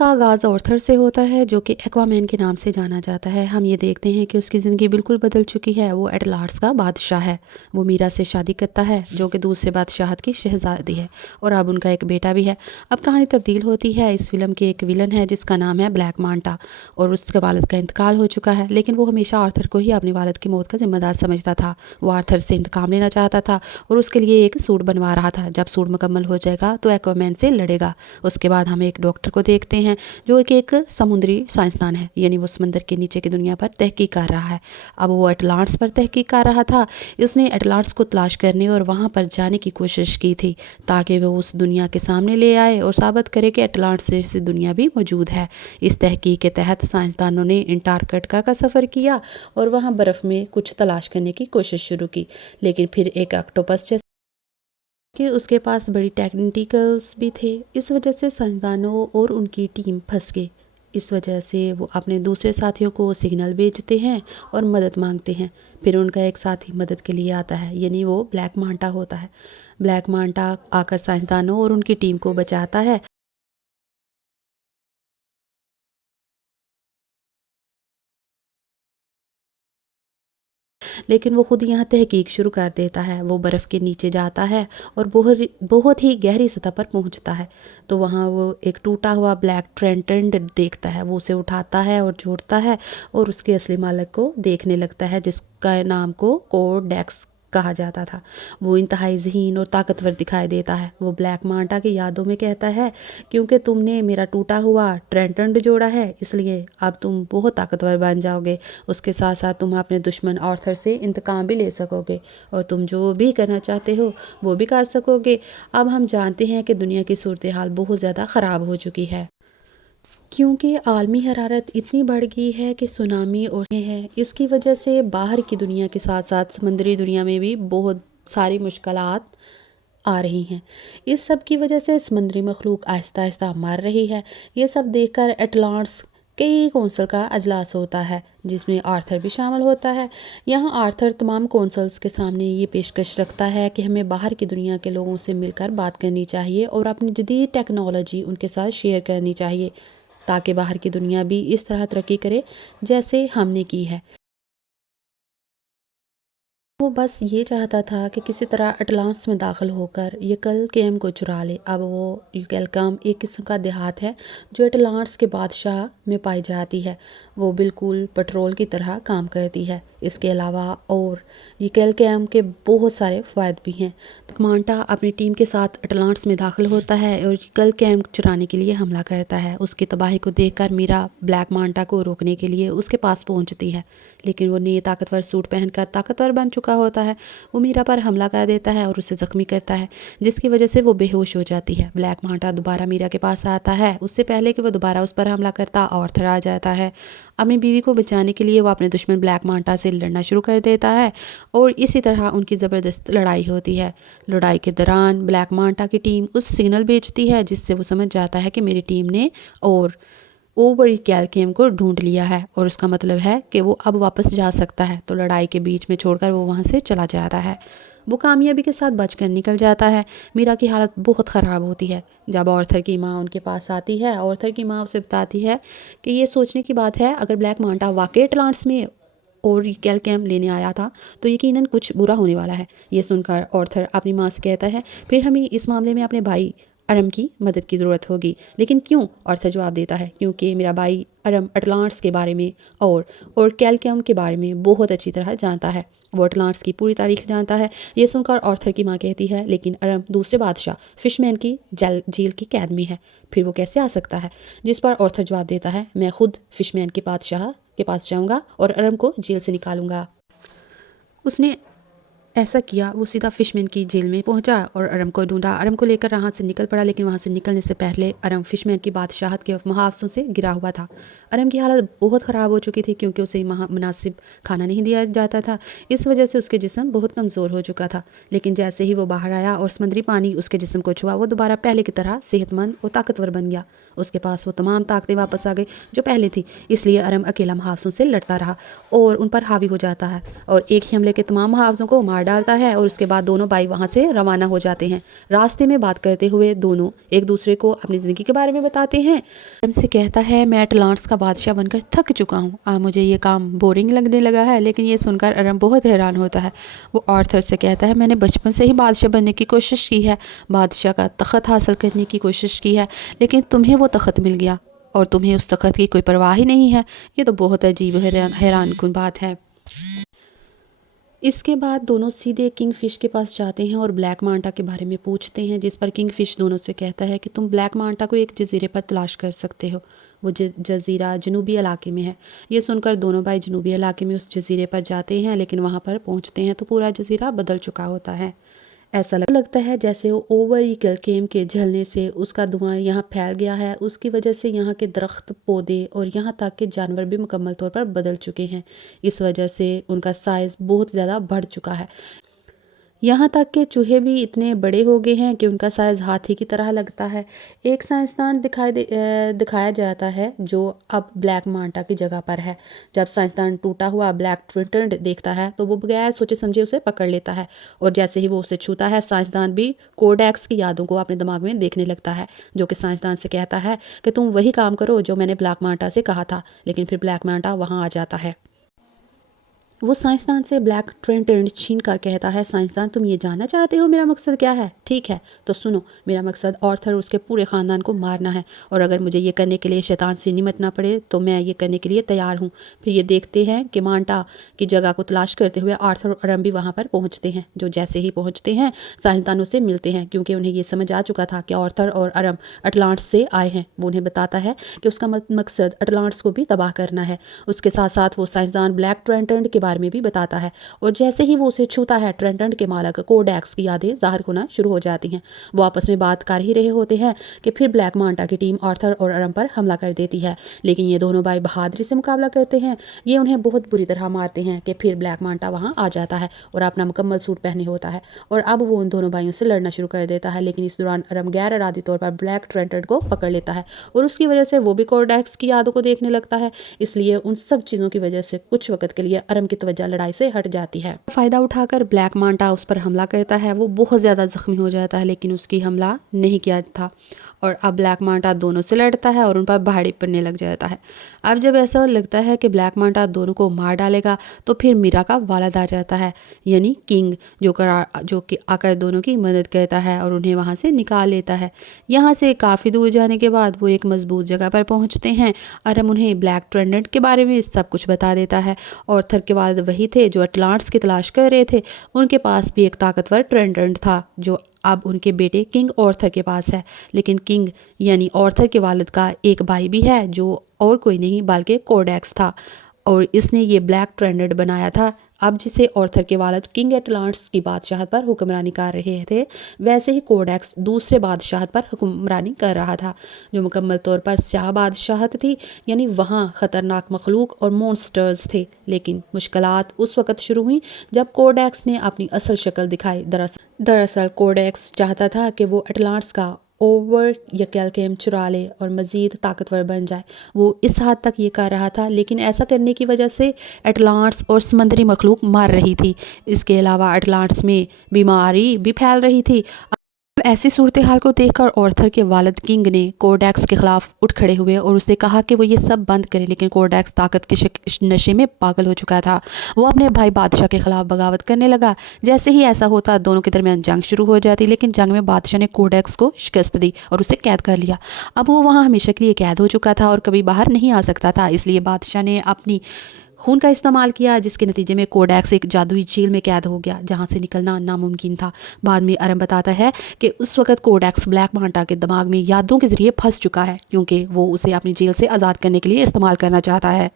کا آغاز آرتھر سے ہوتا ہے جو کہ ایکوامین کے نام سے جانا جاتا ہے۔ ہم یہ دیکھتے ہیں کہ اس کی زندگی بالکل بدل چکی ہے۔ وہ ایٹلانٹس کا بادشاہ ہے۔ وہ میرا سے شادی کرتا ہے جو کہ دوسرے بادشاہت کی شہزادی ہے، اور اب ان کا ایک بیٹا بھی ہے۔ اب کہانی تبدیل ہوتی ہے۔ اس فلم کے ایک ویلن ہے جس کا نام ہے بلیک مانٹا، اور اس کے والد کا انتقال ہو چکا ہے، لیکن وہ ہمیشہ آرتھر کو ہی اپنے والد کی موت کا ذمہ دار سمجھتا تھا۔ وہ آرتھر سے انتقام لینا چاہتا تھا اور اس کے لیے ایک سوٹ بنوا رہا تھا۔ جب سوٹ مکمل ہو جائے گا تو ایکوامین سے لڑے گا۔ اس کے بعد ہم ایک ڈاکٹر کو دیکھتے ہیں جو ایک سمندری سائنسدان ہے، یعنی وہ سمندر کے نیچے کی دنیا پر تحقیق کر رہا ہے۔ اب وہ ایٹلانٹس پر تحقیق کر رہا تھا۔ اس نے ایٹلانٹس کو تلاش کرنے اور وہاں پر جانے کی کوشش کی تھی تاکہ وہ اس دنیا کے سامنے لے آئے اور ثابت کرے کہ ایٹلانٹس جیسی دنیا بھی موجود ہے۔ اس تحقیق کے تحت سائنسدانوں نے انٹارکٹیکا کا سفر کیا اور وہاں برف میں کچھ تلاش کرنے کی کوشش شروع کی، لیکن پھر ایک آکٹوپس جیسا کہ اس کے پاس بڑی ٹیکنیکلز بھی تھے۔ اس وجہ سے سائنسدانوں اور ان کی ٹیم پھنس گئی۔ اس وجہ سے وہ اپنے دوسرے ساتھیوں کو سگنل بھیجتے ہیں اور مدد مانگتے ہیں۔ پھر ان کا ایک ساتھی مدد کے لیے آتا ہے، یعنی وہ بلیک مانٹا ہوتا ہے۔ بلیک مانٹا آ کر سائنسدانوں اور ان کی ٹیم کو بچاتا ہے۔ لیکن وہ خود یہاں تحقیق شروع کر دیتا ہے۔ وہ برف کے نیچے جاتا ہے اور بہت ہی گہری سطح پر پہنچتا ہے، تو وہاں وہ ایک ٹوٹا ہوا بلیک ٹرینٹنڈ دیکھتا ہے۔ وہ اسے اٹھاتا ہے اور جوڑتا ہے اور اس کے اصلی مالک کو دیکھنے لگتا ہے جس کا نام کو کوڈیکس کہا جاتا تھا۔ وہ انتہائی ذہین اور طاقتور دکھائی دیتا ہے۔ وہ بلیک مانٹا کی یادوں میں کہتا ہے، کیونکہ تم نے میرا ٹوٹا ہوا ٹرینٹنڈ جوڑا ہے، اس لیے اب تم بہت طاقتور بن جاؤ گے۔ اس کے ساتھ ساتھ تم اپنے دشمن آرتھر سے انتقام بھی لے سکو گے، اور تم جو بھی کرنا چاہتے ہو وہ بھی کر سکو گے۔ اب ہم جانتے ہیں کہ دنیا کی صورتحال بہت زیادہ خراب ہو چکی ہے، کیونکہ عالمی حرارت اتنی بڑھ گئی ہے کہ سونامی اور ہے۔ اس کی وجہ سے باہر کی دنیا کے ساتھ ساتھ سمندری دنیا میں بھی بہت ساری مشکلات آ رہی ہیں۔ اس سب کی وجہ سے سمندری مخلوق آہستہ آہستہ مر رہی ہے۔ یہ سب دیکھ کر ایٹلانٹس کئی کونسل کا اجلاس ہوتا ہے جس میں آرتھر بھی شامل ہوتا ہے۔ یہاں آرتھر تمام کونسلز کے سامنے یہ پیشکش رکھتا ہے کہ ہمیں باہر کی دنیا کے لوگوں سے مل کر بات کرنی چاہیے اور اپنی جدید ٹیکنالوجی ان کے ساتھ شیئر کرنی چاہیے تاکہ باہر کی دنیا بھی اس طرح ترقی کرے جیسے ہم نے کی ہے۔ وہ بس یہ چاہتا تھا کہ کسی طرح اٹلانٹس میں داخل ہو کر یکل کیم کو چرا لے۔ اب وہ یکل کیم ایک قسم کا دیہات ہے جو اٹلانٹس کے بادشاہ میں پائی جاتی ہے۔ وہ بالکل پٹرول کی طرح کام کرتی ہے۔ اس کے علاوہ اور یکل کیم کے بہت سارے فوائد بھی ہیں۔ مانٹا اپنی ٹیم کے ساتھ اٹلانٹس میں داخل ہوتا ہے اور یکل کیم چرانے کے لیے حملہ کرتا ہے۔ اس کی تباہی کو دیکھ کر میرا بلیک مانٹا کو روکنے کے لیے اس کے پاس پہنچتی ہے، لیکن وہ نئے طاقتور سوٹ پہن کر طاقتور بن چکا ہوتا ہے۔ وہ میرا پر حملہ کر دیتا ہے اور اسے زخمی کرتا ہے، جس کی وجہ سے وہ بے ہوش ہو جاتی ہے۔ بلیک مانٹا دوبارہ میرا کے پاس آتا ہے۔ اس سے پہلے کہ وہ دوبارہ اس پر حملہ کرتا، آرتھر آ جاتا ہے۔ اپنی بیوی کو بچانے کے لیے وہ اپنے دشمن بلیک مانٹا سے لڑنا شروع کر دیتا ہے اور اسی طرح ان کی زبردست لڑائی ہوتی ہے۔ لڑائی کے دوران بلیک مانٹا کی ٹیم اس سگنل بھیجتی ہے جس سے وہ سمجھ جاتا ہے کہ میری ٹیم نے اور اوور کیلکیم کو ڈھونڈ لیا ہے، اور اس کا مطلب ہے کہ وہ اب واپس جا سکتا ہے، تو لڑائی کے بیچ میں چھوڑ کر وہ وہاں سے چلا جاتا ہے۔ وہ کامیابی کے ساتھ بچ کر نکل جاتا ہے۔ میرا کی حالت بہت خراب ہوتی ہے جب آرتھر کی ماں ان کے پاس آتی ہے۔ آرتھر کی ماں اسے بتاتی ہے کہ یہ سوچنے کی بات ہے، اگر بلیک مانٹا واقعی اٹلانٹس میں اور کیلکیم لینے آیا تھا تو یقیناً کچھ برا ہونے والا ہے۔ یہ سن کر آرتھر اپنی ماں سے کہتا ہے، پھر ہمیں اس معاملے میں اپنے بھائی ارم کی مدد کی ضرورت ہوگی۔ لیکن کیوں؟ آرتھر جواب دیتا ہے، کیونکہ میرا بھائی ارم اٹلانٹس کے بارے میں اور کیلکیم کے بارے میں بہت اچھی طرح جانتا ہے۔ وہ اٹلانٹس کی پوری تاریخ جانتا ہے۔ یہ سن کر آرتھر کی ماں کہتی ہے، لیکن ارم دوسرے بادشاہ فش مین کی جیل کی قید میں ہے، پھر وہ کیسے آ سکتا ہے؟ جس پر آرتھر جواب دیتا ہے، میں خود فش مین کے بادشاہ کے پاس جاؤں گا اور ارم کو جیل سے نکالوں گا۔ اس نے ایسا کیا۔ وہ سیدھا فش مین کی جیل میں پہنچا اور ارم کو ڈھونڈا۔ ارم کو لے کر وہاں سے نکل پڑا، لیکن وہاں سے نکلنے سے پہلے ارم فش مین کی بادشاہت کے محافظوں سے گرا ہوا تھا۔ ارم کی حالت بہت خراب ہو چکی تھی کیونکہ اسے مناسب کھانا نہیں دیا جاتا تھا۔ اس وجہ سے اس کے جسم بہت کمزور ہو چکا تھا، لیکن جیسے ہی وہ باہر آیا اور سمندری پانی اس کے جسم کو چھوا، وہ دوبارہ پہلے کی طرح صحت مند اور طاقتور بن گیا۔ اس کے پاس وہ تمام طاقتیں واپس آ گئی جو پہلے تھی، اس لیے ارم اکیلا محافظوں سے لڑتا رہا اور ان پر حاوی ہو جاتا ہے اور ایک ہی حملے کے تمام محافظوں کو مار مار ڈالتا ہے اور اس کے بعد دونوں بھائی وہاں سے روانہ ہو جاتے ہیں۔ راستے میں بات کرتے ہوئے دونوں ایک دوسرے کو اپنی زندگی کے بارے میں بتاتے ہیں۔ ارم سے کہتا ہے میں اٹلانٹس کا بادشاہ بن کر تھک چکا ہوں، مجھے یہ کام بورنگ لگنے لگا ہے، لیکن یہ سن کر ارم بہت حیران ہوتا ہے۔ وہ آرتھر سے کہتا ہے میں نے بچپن سے ہی بادشاہ بننے کی کوشش کی ہے، بادشاہ کا تخت حاصل کرنے کی کوشش کی ہے، لیکن تمہیں وہ تخت مل گیا اور تمہیں اس تخت کی کوئی پرواہ ہی نہیں ہے۔ یہ تو بہت عجیب حیران کن بات ہے۔ اس کے بعد دونوں سیدھے کنگ فش کے پاس جاتے ہیں اور بلیک مانٹا کے بارے میں پوچھتے ہیں، جس پر کنگ فش دونوں سے کہتا ہے کہ تم بلیک مانٹا کو ایک جزیرے پر تلاش کر سکتے ہو، وہ جزیرہ جنوبی علاقے میں ہے۔ یہ سن کر دونوں بھائی جنوبی علاقے میں اس جزیرے پر جاتے ہیں، لیکن وہاں پر پہنچتے ہیں تو پورا جزیرہ بدل چکا ہوتا ہے۔ ایسا لگتا ہے جیسے وہ اوور ایگل کیم کے جلنے سے اس کا دھواں یہاں پھیل گیا ہے، اس کی وجہ سے یہاں کے درخت، پودے اور یہاں تک کہ جانور بھی مکمل طور پر بدل چکے ہیں۔ اس وجہ سے ان کا سائز بہت زیادہ بڑھ چکا ہے، یہاں تک کہ چوہے بھی اتنے بڑے ہو گئے ہیں کہ ان کا سائز ہاتھی کی طرح لگتا ہے۔ ایک سائنسدان دکھایا جاتا ہے جو اب بلیک مانٹا کی جگہ پر ہے۔ جب سائنسدان ٹوٹا ہوا بلیک ٹرنٹن دیکھتا ہے تو وہ بغیر سوچے سمجھے اسے پکڑ لیتا ہے، اور جیسے ہی وہ اسے چھوتا ہے سائنسدان بھی کوڈیکس کی یادوں کو اپنے دماغ میں دیکھنے لگتا ہے، جو کہ سائنسدان سے کہتا ہے کہ تم وہی کام کرو جو میں نے بلیک مانٹا سے کہا تھا، لیکن پھر بلیک مانٹا وہاں آ جاتا ہے۔ وہ سائنسدان سے بلیک ٹرنٹن چھین کر کہتا ہے سائنسدان تم یہ جاننا چاہتے ہو میرا مقصد کیا ہے؟ ٹھیک ہے تو سنو، میرا مقصد آرتھر اور اس کے پورے خاندان کو مارنا ہے، اور اگر مجھے یہ کرنے کے لیے شیطان سے نمٹنا پڑے تو میں یہ کرنے کے لیے تیار ہوں۔ پھر یہ دیکھتے ہیں کہ مانٹا کی جگہ کو تلاش کرتے ہوئے آرتھر اور ارم بھی وہاں پر پہنچتے ہیں، جو جیسے ہی پہنچتے ہیں سائنسدانوں سے ملتے ہیں، کیونکہ انہیں یہ سمجھ آ چکا تھا کہ آرتھر اور ارم اٹلانٹس سے آئے ہیں۔ وہ انہیں بتاتا ہے کہ اس کا مقصد اٹلانٹس کو بھی تباہ کرنا ہے۔ اس کے ساتھ ساتھ وہ سائنسدان بلیک ٹرنٹن کے بارے میں بھی بتاتا ہے، اور جیسے ہی وہ اسے چھوتا ہے ٹرنٹن کے مالک کوڈیکس کی یادیں ظاہر ہونا شروع ہو جاتی ہیں۔ وہ آپس میں بات کر ہی رہے ہوتے ہیں کہ پھر بلیک مانٹا کی ٹیم آرتھر اور ارم پر حملہ کر دیتی ہے، لیکن یہ دونوں بھائی بہادری سے مقابلہ کرتے ہیں۔ یہ انہیں بہت بری طرح مارتے ہیں کہ پھر بلیک مانٹا وہاں آ جاتا ہے اور اپنا مکمل سوٹ پہنے ہوتا ہے، اور اب وہ ان دونوں بھائیوں سے لڑنا شروع کر دیتا ہے، لیکن اس دوران ارم غیر ارادی طور پر بلیک ٹرنٹن کو پکڑ لیتا ہے، اور اس کی وجہ سے وہ بھی کوڈیکس کی یادوں کو دیکھنے لگتا ہے۔ اس لیے ان سب چیزوں کی وجہ سے کچھ وقت کے لیے ارم کی توجہ لڑائی سے ہٹ جاتی ہے۔ فائدہ اٹھا کر بلیک مانٹا اس پر حملہ کرتا ہے، وہ بہت زیادہ زخمی ہو جاتا ہے، لیکن اس کی حملہ نہیں کیا تھا، اور اب بلیک مانٹا دونوں سے لڑتا ہے اور ان پر بھاڑی پڑنے لگ جاتا ہے۔ اب جب ایسا لگتا ہے کہ بلیک مانٹا دونوں کو مار ڈالے گا تو پھر میرا کا والد آ جاتا ہے، یعنی کنگ، جو کہ آ کر دونوں کی مدد کرتا ہے اور انہیں وہاں سے نکال لیتا ہے۔ یہاں سے کافی دور جانے کے بعد وہ ایک مضبوط جگہ پر پہنچتے ہیں۔ ارم انہیں بلیک ٹرنٹن کے بارے میں سب کچھ بتا دیتا ہے۔ آرتھر کے والد وہی تھے جو اٹلانٹس کی تلاش کر رہے تھے، ان کے پاس بھی ایک طاقتور ٹرنٹن تھا جو اب ان کے بیٹے کنگ آرتھر کے پاس ہے، لیکن کنگ یعنی آرتھر کے والد کا ایک بھائی بھی ہے جو اور کوئی نہیں بلکہ کوڈیکس تھا، اور اس نے یہ بلیک ٹرنٹن بنایا تھا۔ اب جسے آرتھر کے والد کنگ اٹلانٹس کی بادشاہت پر حکمرانی کر رہے تھے، ویسے ہی کوڈیکس دوسرے بادشاہت پر حکمرانی کر رہا تھا، جو مکمل طور پر سیاہ بادشاہت تھی، یعنی وہاں خطرناک مخلوق اور مونسٹرز تھے۔ لیکن مشکلات اس وقت شروع ہوئیں جب کوڈیکس نے اپنی اصل شکل دکھائی۔ دراصل کوڈیکس چاہتا تھا کہ وہ اٹلانٹس کا اوور یکل کیم چرا لے اور مزید طاقتور بن جائے۔ وہ اس حد تک یہ کر رہا تھا، لیکن ایسا کرنے کی وجہ سے اٹلانٹس اور سمندری مخلوق مر رہی تھی۔ اس کے علاوہ اٹلانٹس میں بیماری بھی پھیل رہی تھی۔ اب ایسی صورتحال کو دیکھ کر آرتھر کے والد کنگ نے کوڈیکس کے خلاف اٹھ کھڑے ہوئے اور اسے کہا کہ وہ یہ سب بند کرے، لیکن کوڈیکس طاقت کے نشے میں پاگل ہو چکا تھا۔ وہ اپنے بھائی بادشاہ کے خلاف بغاوت کرنے لگا۔ جیسے ہی ایسا ہوتا دونوں کے درمیان جنگ شروع ہو جاتی، لیکن جنگ میں بادشاہ نے کوڈیکس کو شکست دی اور اسے قید کر لیا۔ اب وہ وہاں ہمیشہ کے لیے قید ہو چکا تھا اور کبھی باہر نہیں آ سکتا تھا، اس لیے بادشاہ نے اپنی خون کا استعمال کیا، جس کے نتیجے میں کوڈیکس ایک جادوئی جیل میں قید ہو گیا جہاں سے نکلنا ناممکن تھا۔ بعد میں ارم بتاتا ہے کہ اس وقت کوڈیکس بلیک مانٹا کے دماغ میں یادوں کے ذریعے پھنس چکا ہے، کیونکہ وہ اسے اپنی جیل سے آزاد کرنے کے لیے استعمال کرنا چاہتا ہے۔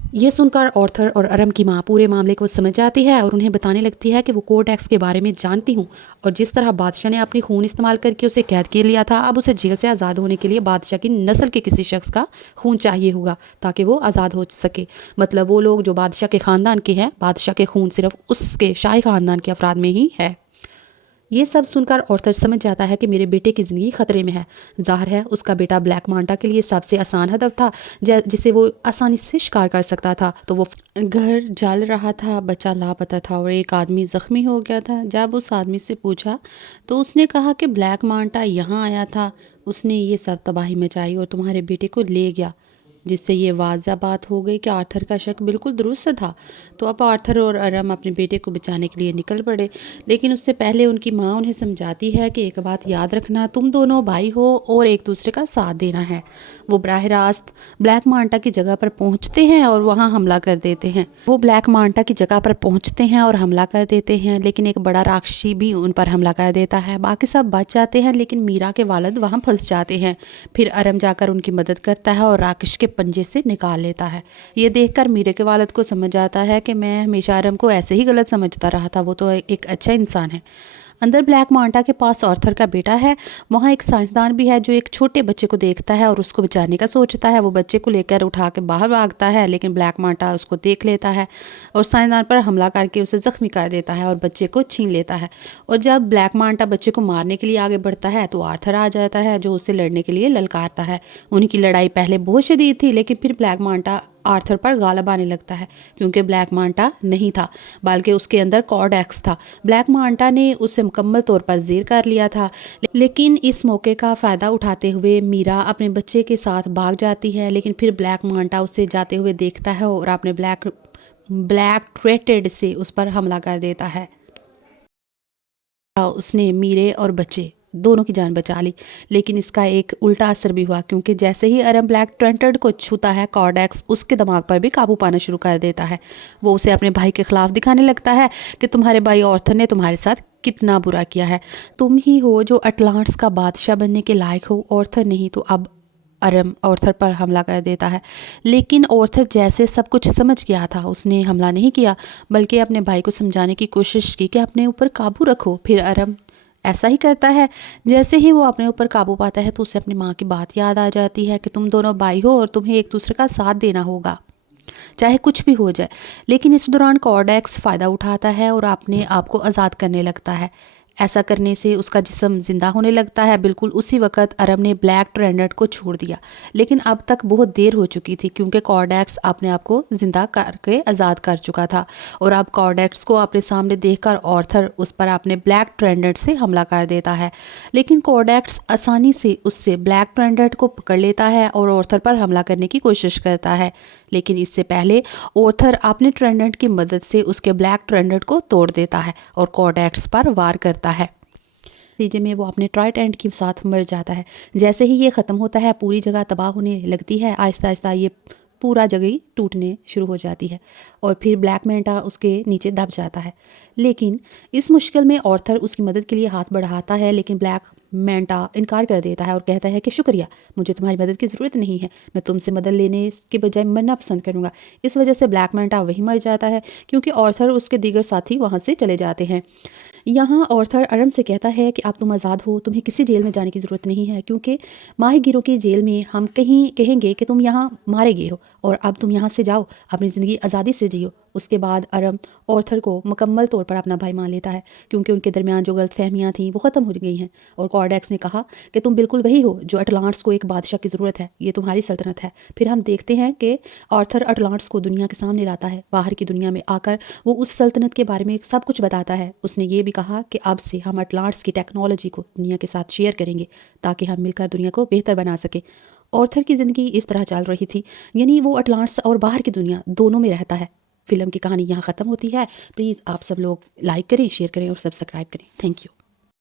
یہ سن کر آرتھر اور ارم کی ماں پورے معاملے کو سمجھ جاتی ہے اور انہیں بتانے لگتی ہے کہ وہ کوڈیکس کے بارے میں جانتی ہوں، اور جس طرح بادشاہ نے اپنی خون استعمال کر کے اسے قید کر لیا تھا، اب اسے جیل سے آزاد ہونے کے لیے بادشاہ کی نسل کے کسی شخص کا خون چاہیے ہوگا تاکہ وہ آزاد ہو سکے۔ مطلب وہ لوگ جو بادشاہ کے خاندان کے ہیں، بادشاہ کے خون صرف اس کے شاہی خاندان کے افراد میں ہی ہے۔ یہ سب سن کر آرتھر سمجھ جاتا ہے کہ میرے بیٹے کی زندگی خطرے میں ہے۔ ظاہر ہے اس کا بیٹا بلیک مانٹا کے لیے سب سے آسان ہدف تھا جسے وہ آسانی سے شکار کر سکتا تھا۔ تو وہ گھر جل رہا تھا، بچہ لاپتہ تھا اور ایک آدمی زخمی ہو گیا تھا۔ جب اس آدمی سے پوچھا تو اس نے کہا کہ بلیک مانٹا یہاں آیا تھا، اس نے یہ سب تباہی مچائی اور تمہارے بیٹے کو لے گیا، جس سے یہ واضح بات ہو گئی کہ آرتھر کا شک بالکل درست تھا۔ تو اب آرتھر اور ارم اپنے بیٹے کو بچانے کے لیے نکل پڑے، لیکن اس سے پہلے ان کی ماں انہیں سمجھاتی ہے کہ ایک بات یاد رکھنا، تم دونوں بھائی ہو اور ایک دوسرے کا ساتھ دینا ہے۔ وہ براہ راست بلیک مانٹا کی جگہ پر پہنچتے ہیں اور وہاں حملہ کر دیتے ہیں، لیکن ایک بڑا راکشسی بھی ان پر حملہ کر دیتا ہے۔ باقی سب بچ جاتے ہیں لیکن میرا کے والد وہاں پھنس جاتے ہیں۔ پھر ارم جا کر ان کی مدد کرتا ہے اور راکش کے پنجے سے نکال لیتا ہے۔ یہ دیکھ کر میرے کے والد کو سمجھ آتا ہے کہ میں ہمیشہ ارم کو ایسے ہی غلط سمجھتا رہا تھا، وہ تو ایک اچھا انسان ہے۔ اندر بلیک مانٹا کے پاس آرتھر کا بیٹا ہے، وہاں ایک سائنسدان بھی ہے جو ایک چھوٹے بچے کو دیکھتا ہے اور اس کو بچانے کا سوچتا ہے۔ وہ بچے کو لے کر اٹھا کے باہر بھاگتا ہے، لیکن بلیک مانٹا اس کو دیکھ لیتا ہے اور سائنسدان پر حملہ کر کے اسے زخمی کر دیتا ہے اور بچے کو چھین لیتا ہے۔ اور جب بلیک مانٹا بچے کو مارنے کے لیے آگے بڑھتا ہے تو آرتھر آ جاتا ہے جو اسے لڑنے کے لیے للکارتا ہے۔ ان کی لڑائی پہلے بہت شدید تھی، لیکن پھر بلیک مانٹا آرتھر پر غالب آنے لگتا ہے، کیونکہ بلیک مانٹا نہیں تھا بلکہ اس کے اندر کارڈیکس تھا۔ بلیک مانٹا نے اسے مکمل طور پر زیر کر لیا تھا، لیکن اس موقع کا فائدہ اٹھاتے ہوئے میرا اپنے بچے کے ساتھ بھاگ جاتی ہے، لیکن پھر بلیک مانٹا اسے جاتے ہوئے دیکھتا ہے اور اپنے بلیک ٹریٹڈ سے اس پر حملہ کر دیتا ہے۔ اس نے میرے اور بچے دونوں کی جان بچا لی، لیکن اس کا ایک الٹا اثر بھی ہوا، کیونکہ جیسے ہی ارم بلیک ٹرینٹڈ کو چھوتا ہے، کارڈیکس اس کے دماغ پر بھی قابو پانا شروع کر دیتا ہے۔ وہ اسے اپنے بھائی کے خلاف دکھانے لگتا ہے کہ تمہارے بھائی آرتھر نے تمہارے ساتھ کتنا برا کیا ہے، تم ہی ہو جو اٹلانٹس کا بادشاہ بننے کے لائق ہو، آرتھر نہیں۔ تو اب ارم آرتھر پر حملہ کر دیتا ہے، لیکن آرتھر جیسے سب کچھ سمجھ گیا تھا، اس نے حملہ نہیں کیا بلکہ اپنے بھائی کو سمجھانے کی کوشش کی کہ اپنے اوپر قابو رکھو۔ پھر ارم ایسا ہی کرتا ہے، جیسے ہی وہ اپنے اوپر قابو پاتا ہے تو اسے اپنی ماں کی بات یاد آ جاتی ہے کہ تم دونوں بھائی ہو اور تمہیں ایک دوسرے کا ساتھ دینا ہوگا چاہے کچھ بھی ہو جائے۔ لیکن اس دوران کارڈیکس فائدہ اٹھاتا ہے اور اپنے آپ کو آزاد کرنے لگتا ہے۔ ایسا کرنے سے اس کا جسم زندہ ہونے لگتا ہے۔ بالکل اسی وقت ارم نے بلیک ٹرینڈٹ کو چھوڑ دیا، لیکن اب تک بہت دیر ہو چکی تھی، کیونکہ کارڈیکس اپنے آپ کو زندہ کر کے آزاد کر چکا تھا، اور اب کارڈیکس کو اپنے سامنے دیکھ کر آرتھر اس پر اپنے بلیک ٹرینڈٹ سے حملہ کر دیتا ہے، لیکن کارڈیکس آسانی سے اس سے بلیک ٹرینڈٹ کو پکڑ لیتا ہے اور آرتھر پر حملہ کرنے کی کوشش کرتا ہے، لیکن اس سے پہلے آرتھر اپنے ٹرینڈٹ کی مدد سے اس کے بلیک ٹرینڈٹ کو توڑ دیتا ہے اور کارڈیکس پر وار کرتا ہے۔ نتیجے میں وہ اپنے ٹرائیڈنٹ کے ساتھ مر جاتا ہے۔ جیسے ہی یہ ختم ہوتا ہے پوری جگہ تباہ ہونے لگتی ہے، آہستہ آہستہ یہ پورا جگہ ہی ٹوٹنے شروع ہو جاتی ہے اور پھر بلیک مینٹا اس کے نیچے دب جاتا ہے۔ لیکن اس مشکل میں آرتھر اس کی مدد کے لیے ہاتھ بڑھاتا ہے، لیکن بلیک مینٹا انکار کر دیتا ہے اور کہتا ہے کہ شکریہ، مجھے تمہاری مدد کی ضرورت نہیں ہے، میں تم سے مدد لینے کے بجائے مرنا پسند کروں گا۔ اس وجہ سے بلیک مینٹا وہی مر جاتا ہے، کیونکہ آرتھر اس کے دیگر ساتھی وہاں سے چلے جاتے ہیں۔ یہاں آرتھر ارم سے کہتا ہے کہ اب تم آزاد ہو، تمہیں کسی جیل میں جانے کی ضرورت نہیں ہے، کیونکہ ماہی گیروں کی جیل میں ہم کہیں گے کہ تم یہاں مارے گئے ہو، اور اب تم یہاں سے جاؤ، اپنی زندگی آزادی سے جیو۔ اس کے بعد ارم آرتھر کو مکمل طور پر اپنا بھائی مان لیتا ہے، کیونکہ ان کے درمیان جو غلط فہمیاں تھیں وہ ختم ہو گئی ہیں، اور کارڈیکس نے کہا کہ تم بالکل وہی ہو جو اٹلانٹس کو ایک بادشاہ کی ضرورت ہے، یہ تمہاری سلطنت ہے۔ پھر ہم دیکھتے ہیں کہ آرتھر اٹلانٹس کو دنیا کے سامنے لاتا ہے، باہر کی دنیا میں آ کر وہ اس سلطنت کے بارے میں سب کچھ بتاتا ہے۔ اس نے یہ بھی کہا کہ اب سے ہم اٹلانٹس کی ٹیکنالوجی کو دنیا کے ساتھ شیئر کریں گے تاکہ ہم مل کر دنیا کو بہتر بنا سکیں۔ آرتھر کی زندگی اس طرح چل رہی تھی، یعنی وہ اٹلانٹس اور باہر کی دنیا دونوں میں رہتا ہے۔ فلم کی کہانی یہاں ختم ہوتی ہے۔ پلیز آپ سب لوگ لائک کریں، شیئر کریں اور سبسکرائب کریں۔ Thank you.